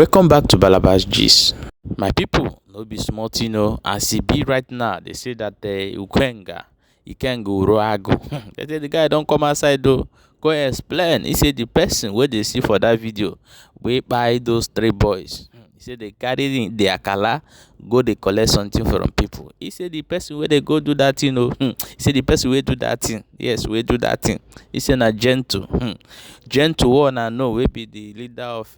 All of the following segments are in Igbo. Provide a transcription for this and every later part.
Welcome back to Balabas Gist. My people, no be small thing, as e be right now, they say that Ikenga Uruagu. They say the guy don't come outside though. Go explain. He said the person where they see for that video, we buy those 3 boys. He said they carry in their akala, go they collect something from people. He said the person where they go do that thing, he said the person where do that thing. Yes, we do that thing. He said na gentle. Gentle one I know will be the leader of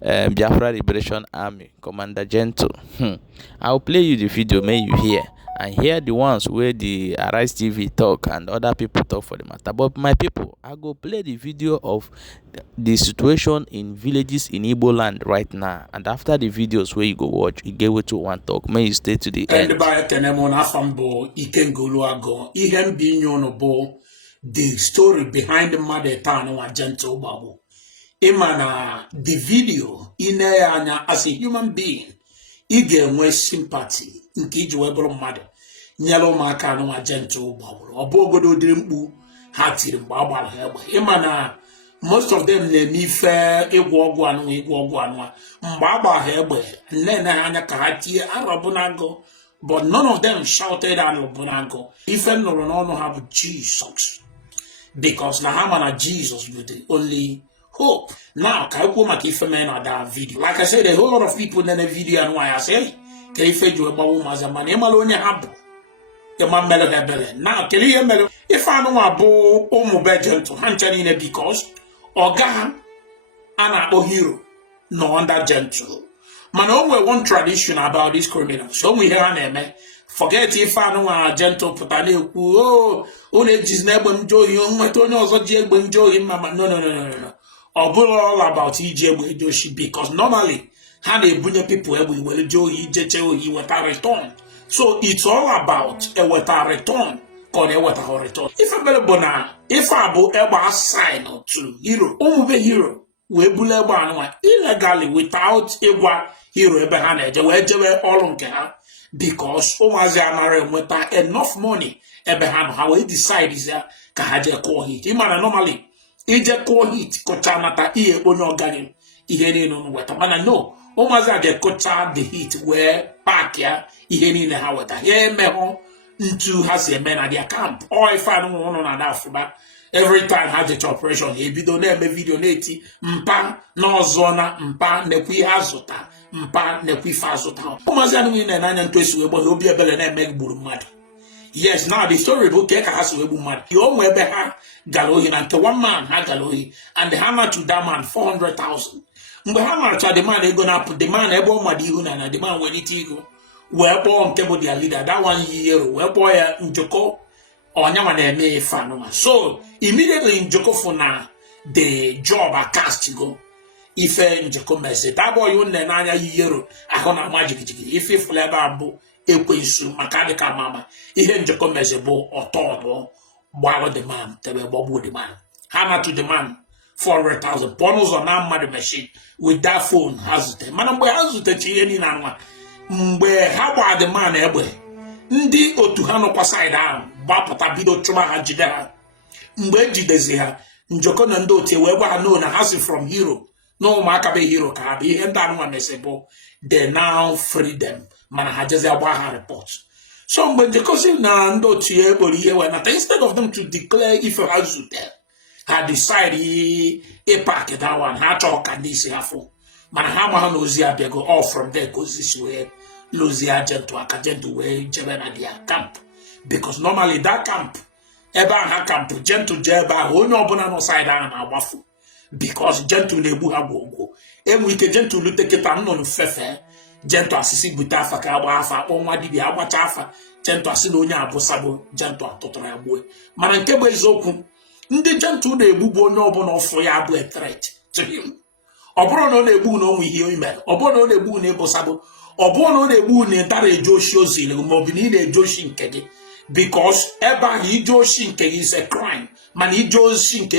Biafra Liberation Army, Commander Gentle. I'll play you the video, may you hear. And hear the ones where the Arise TV talk and other people talk for the matter. But my people, I go play the video of the situation in villages in Igboland right now. And after the videos where you go watch, you get what you want talk. May you stay to the end. The story behind the mother town wa Gentle Babu. Imana the video anya as a human being, ige mwe sympathy nke iji webro mmadụ nyelo maka no Gentle Babu. Obogodo diri mkpu ha tiri mgbe agbara ha egbe. Imana most of them na-eme ife igwu ọgwụ anụ mgbe agbara ha egbe nne anya ka ha tie arabunago. But none of them shouted arabunago. Ife nụrụ n'ọnụ ha bụ Jesus. Because Nahamana Jesus was the only hope. Now, Kaikumaki Femen on that video. Like I said, a whole lot of people in the video and why I say, Kaife you about Mazaman, Emalonia Habu. The man mellow that belly. Now, Kelly Mellow, if I know a bow, Omo to Hancherina because, or Gahan, Anna or hero, no under gentle. Man, only one tradition about this criminal. So we hear an forget if I know a Gentle Putane who only his neighbor enjoy him, my Tony also enjoy him. No. All about EJ Joshi because normally how they bring people every will enjoy EJ with a return. So it's all about a with a return or a with a return. If I'm bona, if I bo ever sign or two hero, only hero, we bullet illegally without a hero ever handed, all on care. Because Omazianare with enough money, Ebehan, how he decides that Kahaja call hit. Imana normally, Eja call hit, Kochanata, E. Onogani, Iheni no Watamana. No, Omaza de Kocha the heat where Pakia, Iheni the Hawata, Ye Meho, into has a man at their camp. Or if I don't want on Africa, every time has its operation, he be don't video neti, Mpa, no zona, Mpa, Nequi Azota. Mpa nekwifazo Omazanu in an anyan twist we will be a bell and make mad. Yes, now the story book has we mad. You own Webeha Galohi and to one man had Galohi and the hammer to that man 400,000. Muhammad to the man they gonna put the man ebo Madihuna and the man when it go. Where born table their leader that 1 year where boy in Joko or Yaman me fanoma. So immediately in Joko for now the job are cast to go. Ife njeko mese tabo yunne nanya yero akona majiki ife fleba bu ekwensu makadika mama ihe njeko mese bu otodo gbalo the man tebe bobu the man hana to the man 400,000 bonus on that machine with that phone has it man mgbe azute chi eni na nwa mgbe ha gba the man egbe ndi otu ha no kwa side ahụ gbapụta bido chuma ha jide ha mgbe jidezi ha njoko na ndo tie we gba no na has from hero. No makabe hero ka be and that one mesebo they now free them man hajaze agba report so when the cousin na ndo tie bori here when instead of them to declare if you have to tell had decided a packet that one ha talk and this hafo man ha ma no zia be go all from there goes this way lozia gentle akagentle way jebena dia camp because normally that camp eba ha camp gentle jeba onye obuna no side na agbafu. Because Gentle nebu hago, and we can gentle look take it on fefe, gentle assisting with Africa, Wafa, or Madi, Awachafa, gentle assinonia, Bosabo, gentle total boy. Manankebe is open. The gentle nebu no bon for yabu a threat to him. Obrono nebu no we hear him, Obono nebu nebo sabo, Obono nebu ne tare Joshua Zil, Mobini Joshin Kedi. Because ever he Joshin is a crime. Man, he Joshin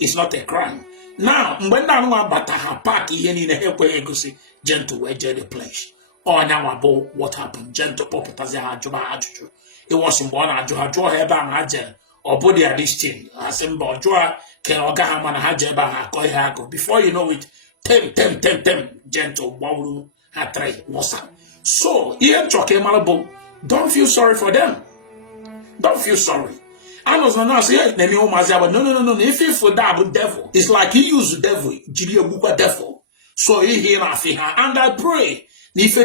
is not a crime. Now, when I want but I park in the Equa Egosi, Gentle where the place. Or now about what happened, Gentle Popataza Juba. It was in one Ajo Eban Hajan, or body at this thing, as in Bojoa, Kerogaman Hajeba, Koyago. Before you know it, tem, gentle bawru hatre wasa. So here choke malabo. Don't feel sorry for them. Don't feel sorry. I was not say no. If he for that devil, it's like he used the devil, devil. So he here and I pray if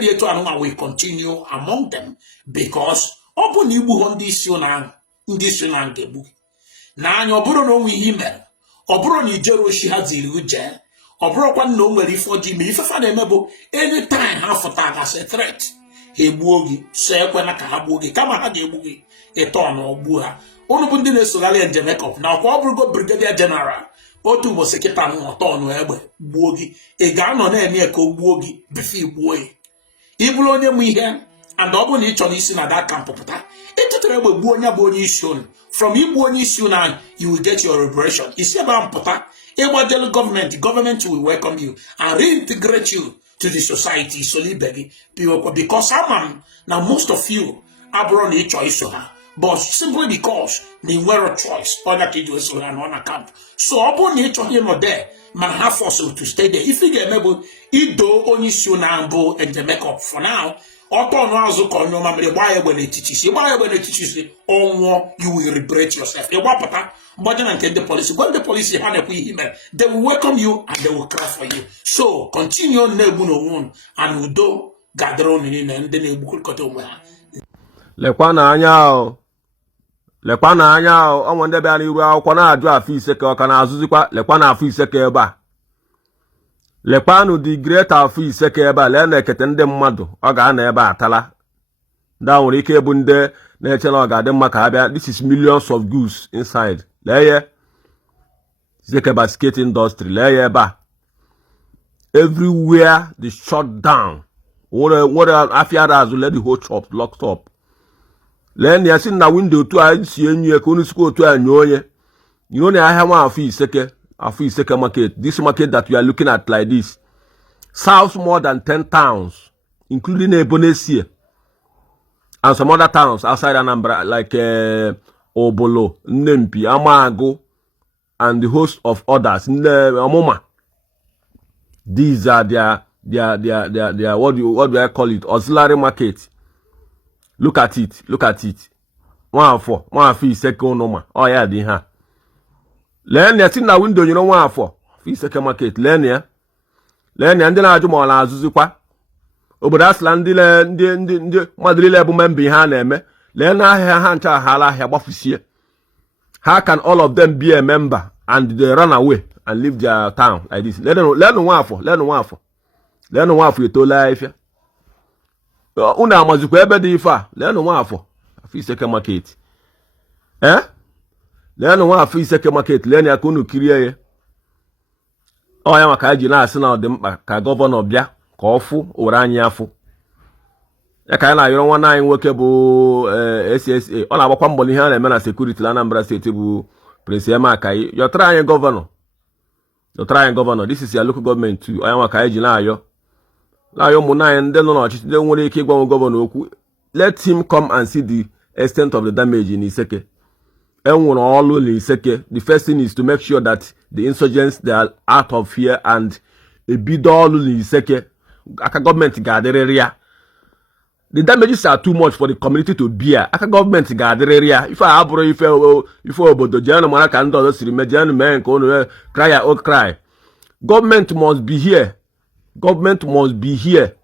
we continue among them because open you on this yunan gebu. Na your bro no we email. Obro ni jero shi hazili uje. Obro kwa no nwere ifoji me ife fa na emebo anytime ha fota as a threat. He gbuogi so ekwe na ka ha gbuogi kama ha ga-egbugi eto na ogbu ha. Onu bu ndi na-esogharị njem makeup na kwa ọbụrụgo brigadier general otu ụbọchị kịta n'ọtọ ọnụ egbe gbuo gị ị ga-anọ na-eme ka o gbuo gị bifo igbuo ya ịbụrụ onye mụ ihe and ọ bụ na ị chọrọ isi na that camp pụta ịtụtara egbe gbuo onye bụ onye isi unu from igbu onye isi unu and you will get your liberation isi ebe a mpụta ịgbadelu government will welcome you and reintegrate you to the society so ibe gị because ama na most of you abụrụ na ị chọọ iso ha but simply because they were a choice, all that you do is on a camp. So, upon nature, you know, there, man, have forced to stay there. If you get able, it do only soon and the makeup for now. Upon also call no mamma, why when they teach you, why when they teach you, oh, you will regret yourself. A wapata, but then get the police. When the police have they will welcome you and they will cry for you. So, continue nebuno one and udo gather on in and then they will cut over. Lekwa na anya o ndị bịa n'iru akwụkwọ na-ajụ afọ ise ka ọ ka na-azụzikwa lekwa na afọ ise ka ebe a lekwanụ dị great afọ ise ka ebe a lee na-ekete ndị mmadụ ọ ga-ana ebe atala ndị nwere ike ịbụ ndị na-eche na ọ ga-adị mma ka abịa this is millions of goods inside lee ya Zekeba skate industry lee ya ebe a everywhere the shut down what afia azụ let the whole shop locked up. Len ya sin na window to a si enyu e ko nusko to anyoye. You know I have one afi seke market. This market that we are looking at like this serves more than 10 towns, including Ebonesia and some other towns outside Anambra like Obolo, Nempi, Amago, and the host of others. Amoma. These are their what do I call it? Auxiliary market. Look at it. 1 second number. Oh yeah, the ha. Len ya tin na window you know 1 second market. Len ya ndị na-ajụ ma ọ na-azụzikwa. Obodo asla ndị mmadụ ile bụ member ha na-eme. Len na ahịa ha ncha hala ahịa gbafusie. How can all of them be a member and they run away and leave their town like this? Len 1 etola ifia. Una amazikwa ebe dị ife a leenụ afọ iseke market leenụ afọ iseke market leenụ ya ka unu kirie ya ọ ya maka ji na-asị na ọ dị mkpa ka gọvanọ bịa ka ọ fụ were anyị afụ ya ka anyị na-ayọrọ nwanne anyị nwoke bụ SSA ọ na-agbakwa mbọ n'ihe a na-eme na security na Anambra steeti bụ Prince Emekayi yọtara anyị gọvanọ this is your local government too ọ ya maka anyị ji na-ayọ ụmụnanya ndị nọ n'ọchịchị ndị nwere ike ịgwanwe gọvanọ okwu let him come and see the extent of the damage in Iseke. Enwere ọlụ in Iseke. The first thing is to make sure that the insurgents they are out of here and ebido ọlụ in Iseke. Aka government ga-adịrịrị ya. The damages are too much for the community to bear. Aka government ga-adịrịrị ya. Ife a abụrụ ife obodo jeanụ mara ka ndị ọzọ siri mee jeanụ mee nke unu cry your own cry. Government must be here. Government must be here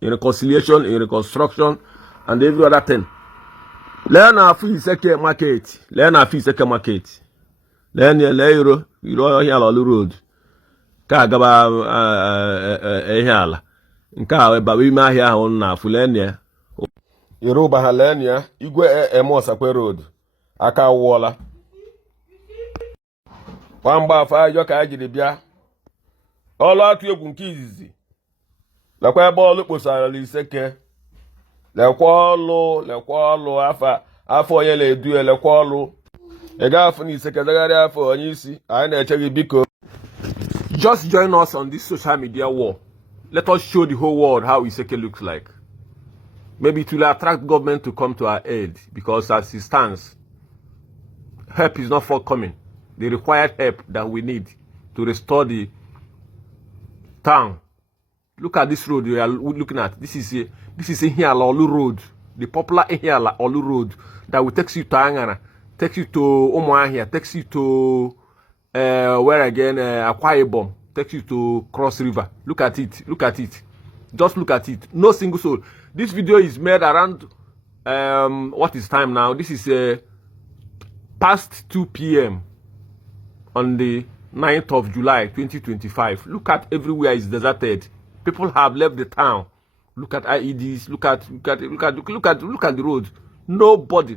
in reconciliation, in reconstruction, and every other thing. Learn our free second market. Learn Euro here on the road. Kagaba ehala. Nka eba we ma here on na fulenia. Yoruba halenia. Igwe Emosakwe road. Aka wola. Wamba fa yoka ajiri bia. Ọlụ atụ egwu nke izizi lekwa ebe ọlụ kposara Iseke lekwa ọlụ afọ onye na-edu lekwa ọlụ ị ga-afụ na Iseke dagharị afọ onye isi anyị na-eche gị biko just join us on this social media war. Let us show the whole world how Iseke looks like. Maybe it will attract government to come to our aid because as it stands help is not forthcoming. The required help that we need to restore the town. Look at this road we are looking at. This is Ihiala Olu Road, the popular Ihiala Olu Road that will take you to Angara, takes you to Umuahia, takes you to where again? Akwa Ibom, takes you to Cross River. Look at it. Look at it. Just look at it. No single soul. This video is made around what is time now? This is past 2 p.m. on the 9th of July 2025. Look at everywhere is deserted. People have left the town. Look at IEDs. Look at the road. Nobody.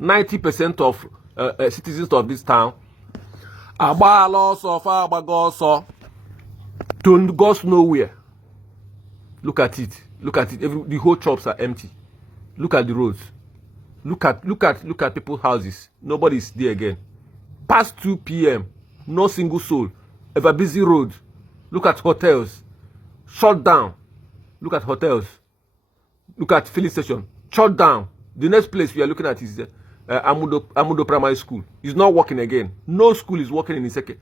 90% of citizens of this town to goes nowhere. Look at it. The whole shops are empty. Look at the roads. Look at people's houses. Nobody is there again. Past 2 p.m. No single soul. Ever busy road. Look at hotels. Shut down. Look at hotels. Look at filling station. Shut down. The next place we are looking at is Amudo Primary School. It's not working again. No school is working in Iseke.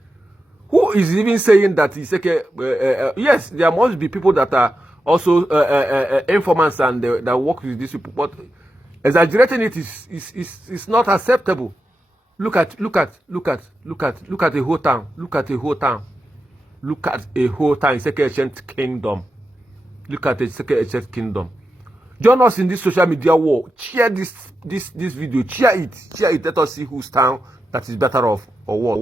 Who is even saying that Iseke? Yes, there must be people that are also informants and that work with these people, but exaggerating it is not acceptable. Look at the whole town. Look at a whole town. Iseke ancient kingdom. Look at the Iseke ancient kingdom. Join us in this social media war. Share this video. Share it. Let us see whose town that is better off or what.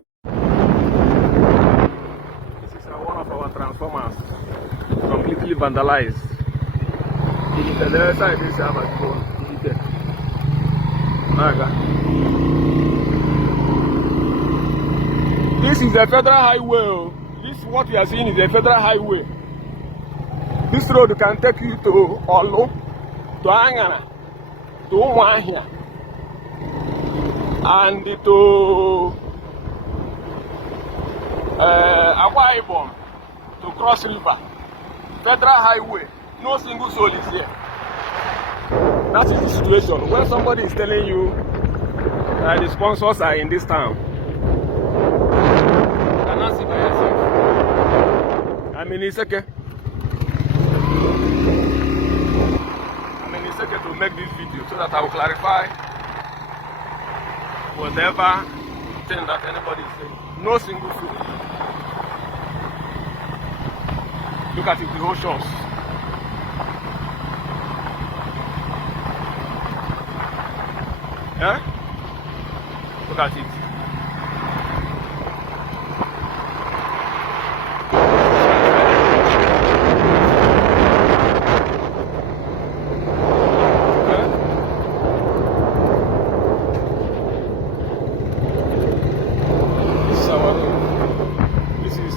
This is one of our transformers, completely vandalized. This is a federal highway. This what we are seeing is a federal highway. This road can take you to Olo, to Angara, to Umuahia, and to Akwa Ibom, to Cross River. Federal highway, no single soul is here. That is the situation. When somebody is telling you that the sponsors are in this town, you cannot see by yourself. I mean, it's okay. To make this video so that I will clarify whatever thing that anybody is saying. No single soul. Look at it, the whole shops. Yeah? Look at it.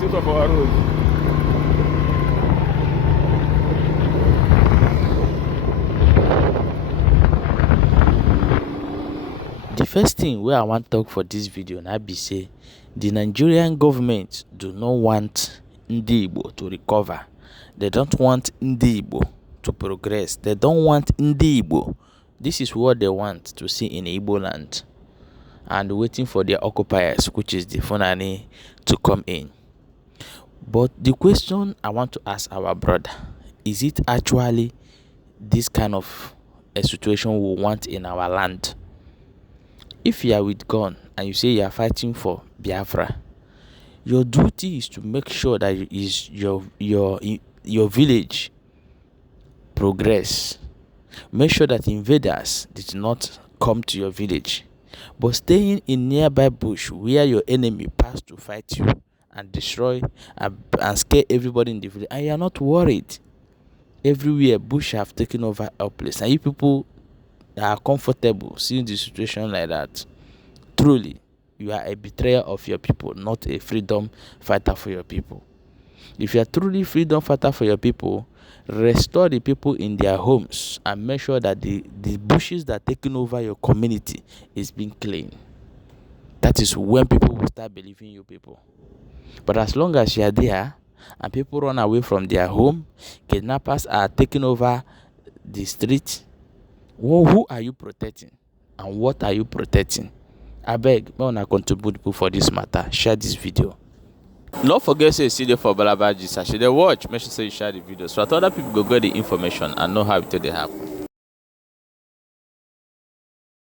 Of our road. The first thing where I want to talk for this video now be say the Nigerian government do not want Ndi Igbo to recover. They don't want Ndi Igbo to progress. They don't want Ndi Igbo. This is what they want to see in Igboland, and waiting for their occupiers, which is the Fulani, to come in. But the question I want to ask our brother, is it actually this kind of a situation we want in our land? If you are with gun and you say you are fighting for Biafra, your duty is to make sure that your village progress. Make sure that invaders did not come to your village. But staying in nearby bush where your enemy passed to fight you and destroy and scare everybody in the village, and you are not worried. Everywhere bush have taken over our place, and you people are comfortable seeing the situation like that. Truly, you are a betrayer of your people, not a freedom fighter for your people. If you are truly freedom fighter for your people, restore the people in their homes and make sure that the bushes that are taking over your community is being cleaned. That is when people will start believing you people. But as long as you are there and people run away from their home, kidnappers are taking over the street, who are you protecting and what are you protecting? I beg, may una contribute for this matter. Share this video. Don't forget say see there for Balabaji. I should watch. Make sure say you share the video so that other people go get the information and know how it they happen.